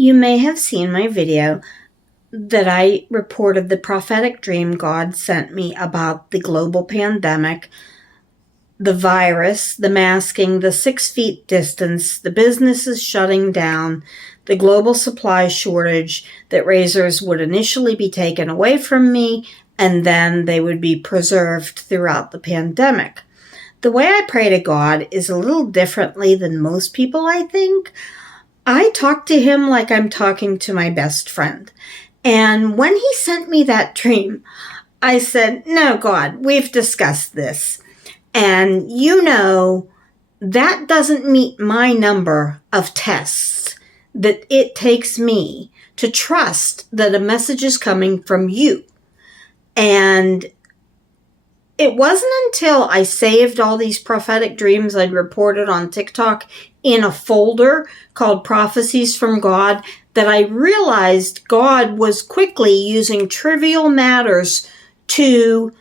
You may have seen my video that I reported the prophetic dream God sent me about the global pandemic, the virus, the masking, the 6 feet distance, the businesses shutting down, the global supply shortage, that razors would initially be taken away from me and then they would be preserved throughout the pandemic. The way I pray to God is a little differently than most people, I think. I talk to him like I'm talking to my best friend. And when he sent me that dream, I said, "No, God, we've discussed this. And you know, that doesn't meet my number of tests that it takes me to trust that a message is coming from you." And it wasn't until I saved all these prophetic dreams I'd reported on TikTok in a folder called Prophecies from God that I realized God was quickly using trivial matters to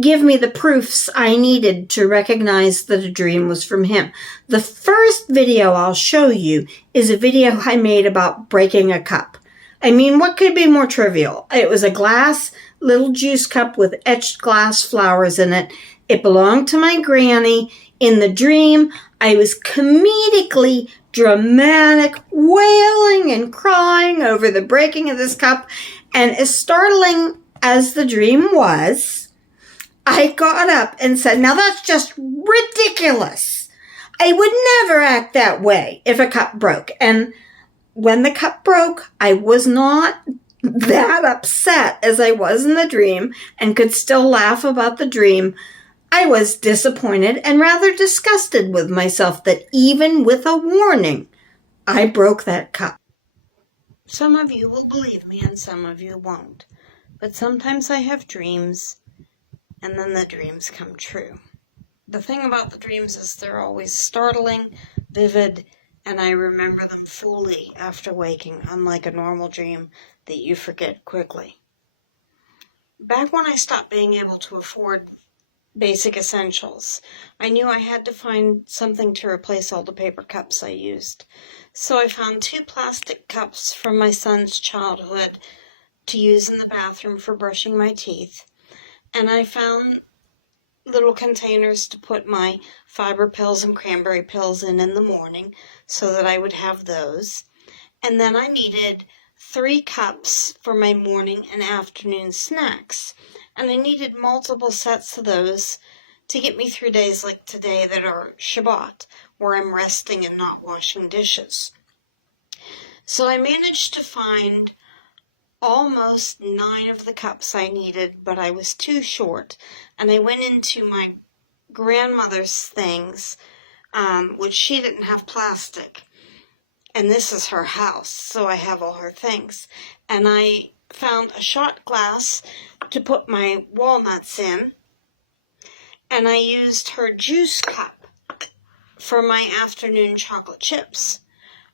give me the proofs I needed to recognize that a dream was from him. The first video I'll show you is a video I made about breaking a cup. I mean, what could be more trivial? It was a glass little juice cup with etched glass flowers in it. It belonged to my granny. In the dream, I was comedically dramatic, wailing and crying over the breaking of this cup. And as startling as the dream was, I got up and said, "Now that's just ridiculous. I would never act that way if a cup broke." And when the cup broke, I was not that upset as I was in the dream and could still laugh about the dream. I was disappointed and rather disgusted with myself that even with a warning, I broke that cup. Some of you will believe me and some of you won't. But sometimes I have dreams and then the dreams come true. The thing about the dreams is they're always startling, vivid, and I remember them fully after waking, unlike a normal dream that you forget quickly. Back when I stopped being able to afford basic essentials, I knew I had to find something to replace all the paper cups I used. So I found 2 plastic cups from my son's childhood to use in the bathroom for brushing my teeth. And I found little containers to put my fiber pills and cranberry pills in the morning so that I would have those. And then I needed 3 cups for my morning and afternoon snacks. And I needed multiple sets of those to get me through days like today that are Shabbat, where I'm resting and not washing dishes. So I managed to find almost 9 of the cups I needed, but I was too short. And I went into my grandmother's things, which she didn't have plastic. And this is her house, so I have all her things. And I found a shot glass to put my walnuts in. And I used her juice cup for my afternoon chocolate chips.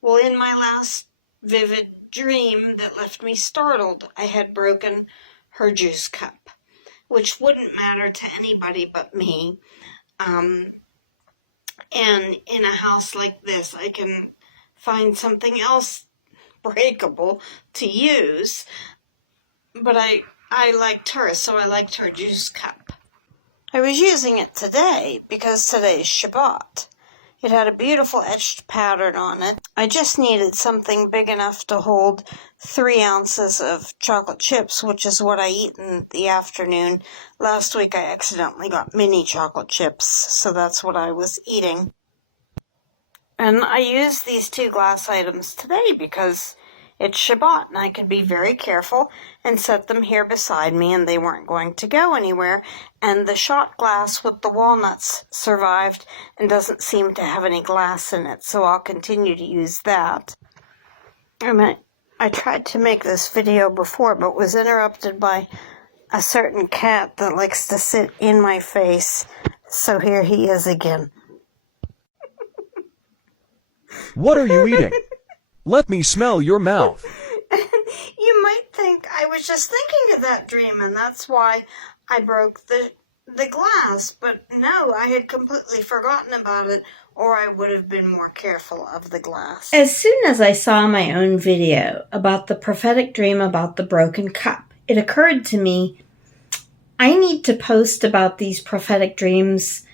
Well, in my last vivid dream that left me startled, I had broken her juice cup, which wouldn't matter to anybody but me. And in a house like this, I can find something else breakable to use. But I liked her, so I liked her juice cup. I was using it today because today's Shabbat. It had a beautiful etched pattern on it. I just needed something big enough to hold 3 ounces of chocolate chips, which is what I eat in the afternoon. Last week I accidentally got mini chocolate chips, so that's what I was eating. And I used these 2 glass items today because it's Shabbat, and I could be very careful and set them here beside me, and they weren't going to go anywhere. And the shot glass with the walnuts survived and doesn't seem to have any glass in it, so I'll continue to use that. I tried to make this video before, but was interrupted by a certain cat that likes to sit in my face, so here he is again. What are you eating? Let me smell your mouth. You might think I was just thinking of that dream, and that's why I broke the the glass, but no, I had completely forgotten about it, or I would have been more careful of the glass. As soon as I saw my own video about the prophetic dream about the broken cup, it occurred to me, I need to post about these prophetic dreams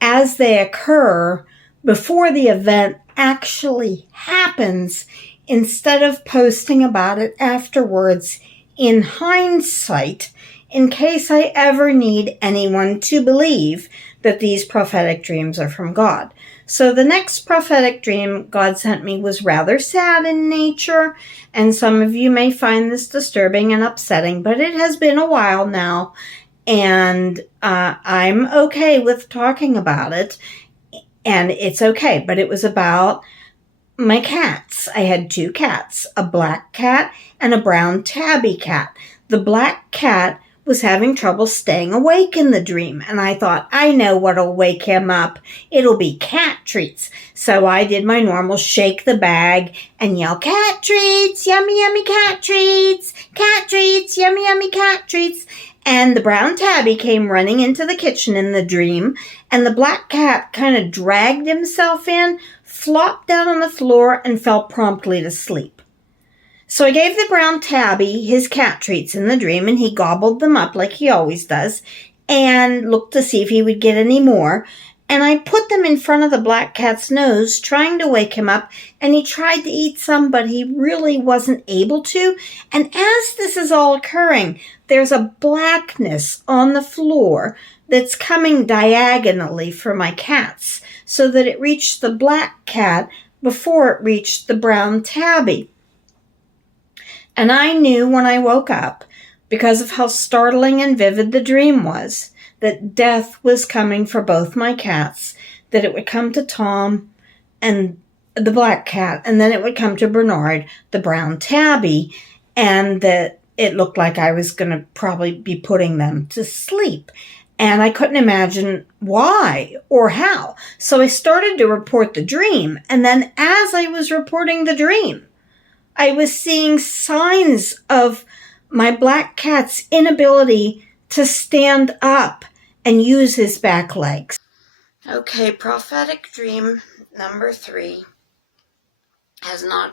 as they occur before the event actually happens, instead of posting about it afterwards in hindsight, in case I ever need anyone to believe that these prophetic dreams are from God. So the next prophetic dream God sent me was rather sad in nature, and some of you may find this disturbing and upsetting, but it has been a while now, and I'm okay with talking about it, and it's okay. But it was about my cats. I had 2 cats, a black cat and a brown tabby cat. The black cat was having trouble staying awake in the dream, and I thought, I know what'll wake him up. It'll be cat treats. So I did my normal shake the bag and yell, cat treats, yummy, yummy cat treats, yummy, yummy cat treats. And the brown tabby came running into the kitchen in the dream, and the black cat kind of dragged himself in, flopped down on the floor, and fell promptly to sleep. So I gave the brown tabby his cat treats in the dream, and he gobbled them up like he always does, and looked to see if he would get any more. And I put them in front of the black cat's nose, trying to wake him up, and he tried to eat some, but he really wasn't able to. And as this is all occurring, there's a blackness on the floor that's coming diagonally for my cats, so that it reached the black cat before it reached the brown tabby. And I knew when I woke up, because of how startling and vivid the dream was, that death was coming for both my cats, that it would come to Tom and the black cat, and then it would come to Bernard, the brown tabby, and that it looked like I was going to probably be putting them to sleep. And I couldn't imagine why or how. So I started to report the dream, and then as I was reporting the dream, I was seeing signs of my black cat's inability to stand up and use his back legs. Okay, prophetic dream number 3 has not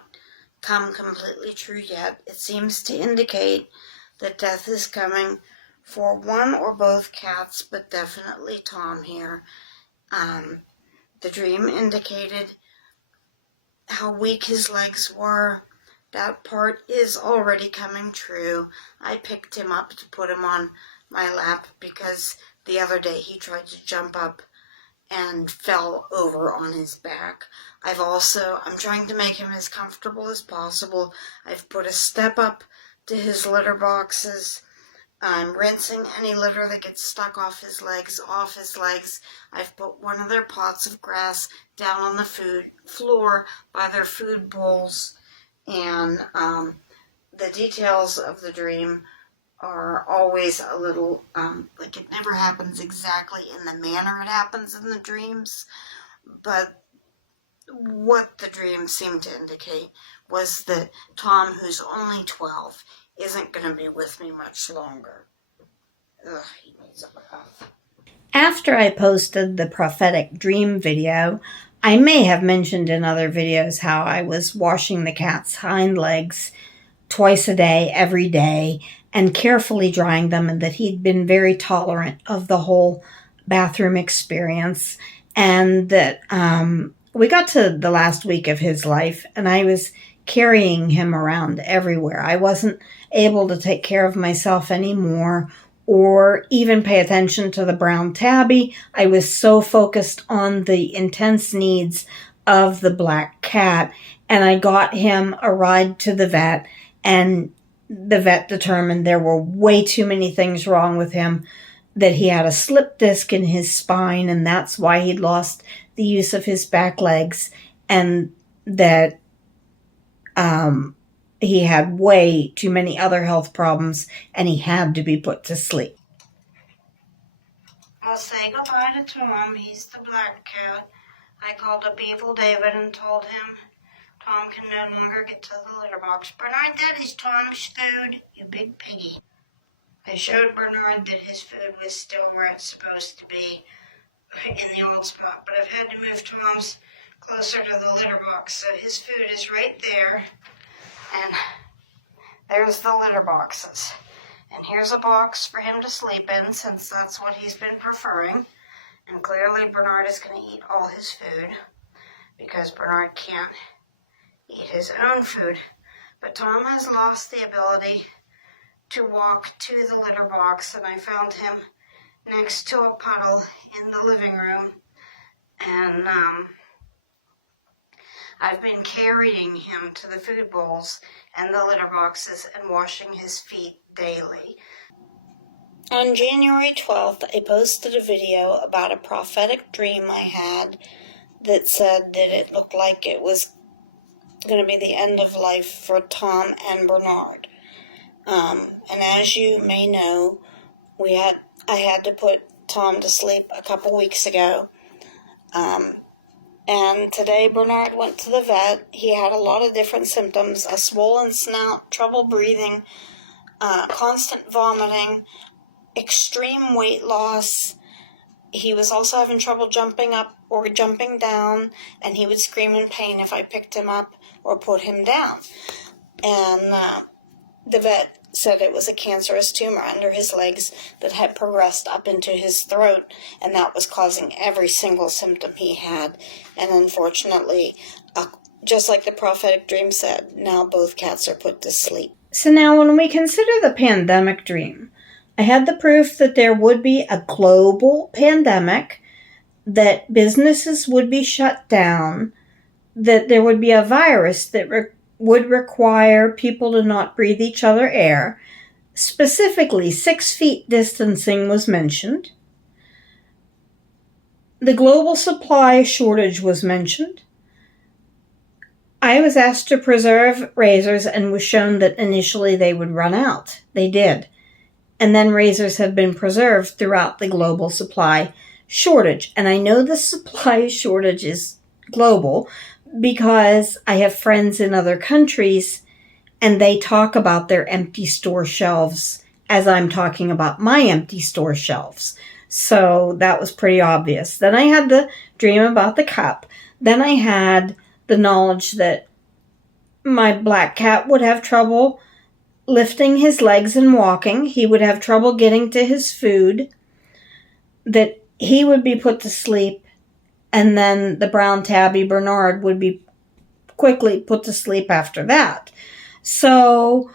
come completely true yet. It seems to indicate that death is coming for one or both cats, but definitely Tom here. The dream indicated how weak his legs were. That part is already coming true. I picked him up to put him on my lap because the other day he tried to jump up and fell over on his back. I'm trying to make him as comfortable as possible. I've put a step up to his litter boxes. I'm rinsing any litter that gets stuck off his legs. I've put one of their pots of grass down on the floor by their food bowls. And the details of the dream are always a little, like it never happens exactly in the manner it happens in the dreams, but what the dream seemed to indicate was that Tom, who's only 12, isn't going to be with me much longer. Ugh, he needs a bath. After I posted the prophetic dream video, I may have mentioned in other videos how I was washing the cat's hind legs twice a day, every day, and carefully drying them, and that he'd been very tolerant of the whole bathroom experience, and that we got to the last week of his life, and I was carrying him around everywhere. I wasn't able to take care of myself anymore or even pay attention to the brown tabby. I was so focused on the intense needs of the black cat, and I got him a ride to the vet, and the vet determined there were way too many things wrong with him, that he had a slip disc in his spine, and that's why he'd lost the use of his back legs, and that he had way too many other health problems, and he had to be put to sleep. I'll say goodbye to Tom. He's the black cat. I called up Evil David and told him Tom can no longer get to the litter box. Bernard, that is Tom's food, you big piggy. I showed Bernard that his food was still where it's supposed to be in the old spot, but I've had to move Tom's closer to the litter box, so his food is right there, and there's the litter boxes. And here's a box for him to sleep in, since that's what he's been preferring. And clearly Bernard is going to eat all his food, because Bernard can't eat his own food. But Tom has lost the ability to walk to the litter box, and I found him next to a puddle in the living room. And I've been carrying him to the food bowls and the litter boxes and washing his feet daily. On January 12th, I posted a video about a prophetic dream I had that said that it looked like it was going to be the end of life for Tom and Bernard. And as you may know, I had to put Tom to sleep a couple weeks ago. And today Bernard went to the vet. He had a lot of different symptoms: a swollen snout, trouble breathing, constant vomiting, extreme weight loss. He was also having trouble jumping up or jumping down, and he would scream in pain if I picked him up or put him down. And the vet said it was a cancerous tumor under his legs that had progressed up into his throat, and that was causing every single symptom he had. And unfortunately, just like the prophetic dream said, now both cats are put to sleep. So now when we consider the pandemic dream, I had the proof that there would be a global pandemic, that businesses would be shut down, that there would be a virus that would require people to not breathe each other air. Specifically, 6 feet distancing was mentioned. The global supply shortage was mentioned. I was asked to preserve razors and was shown that initially they would run out. They did. And then razors have been preserved throughout the global supply shortage. And I know the supply shortage is global because I have friends in other countries and they talk about their empty store shelves as I'm talking about my empty store shelves. So that was pretty obvious. Then I had the dream about the cup. Then I had the knowledge that my black cat would have trouble lifting his legs and walking. He would have trouble getting to his food, that he would be put to sleep, and then the brown tabby Bernard would be quickly put to sleep after that. So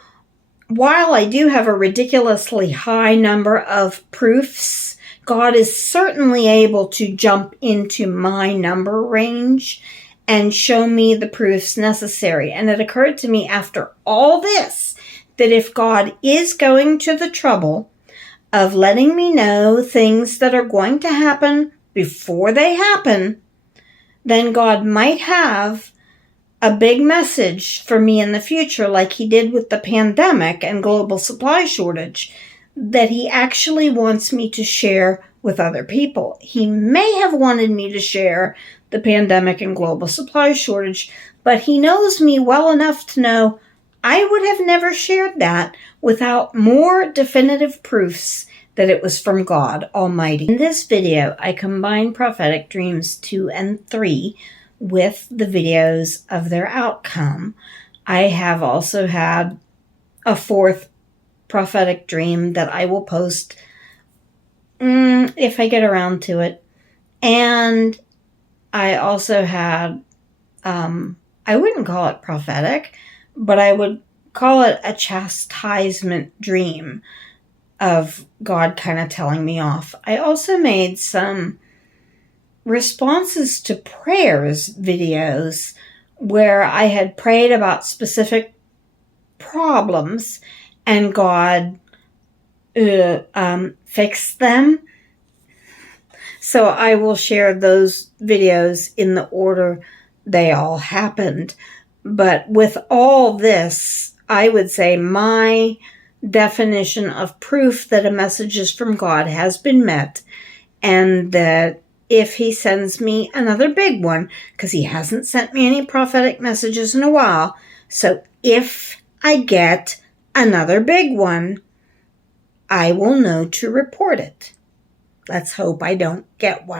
while I do have a ridiculously high number of proofs, God is certainly able to jump into my number range and show me the proofs necessary. And it occurred to me after all this that if God is going to the trouble of letting me know things that are going to happen before they happen, then God might have a big message for me in the future, like he did with the pandemic and global supply shortage, that he actually wants me to share with other people. He may have wanted me to share the pandemic and global supply shortage, but he knows me well enough to know I would have never shared that without more definitive proofs that it was from God Almighty. In this video, I combined prophetic dreams 2 and 3 with the videos of their outcome. I have also had a 4th prophetic dream that I will post if I get around to it. And I also had, I wouldn't call it prophetic, but I would call it a chastisement dream of God kind of telling me off. I also made some responses to prayers videos where I had prayed about specific problems and God fixed them. So I will share those videos in the order they all happened. But with all this, I would say my definition of proof that a message is from God has been met, and that if he sends me another big one, because he hasn't sent me any prophetic messages in a while, so if I get another big one, I will know to report it. Let's hope I don't get one.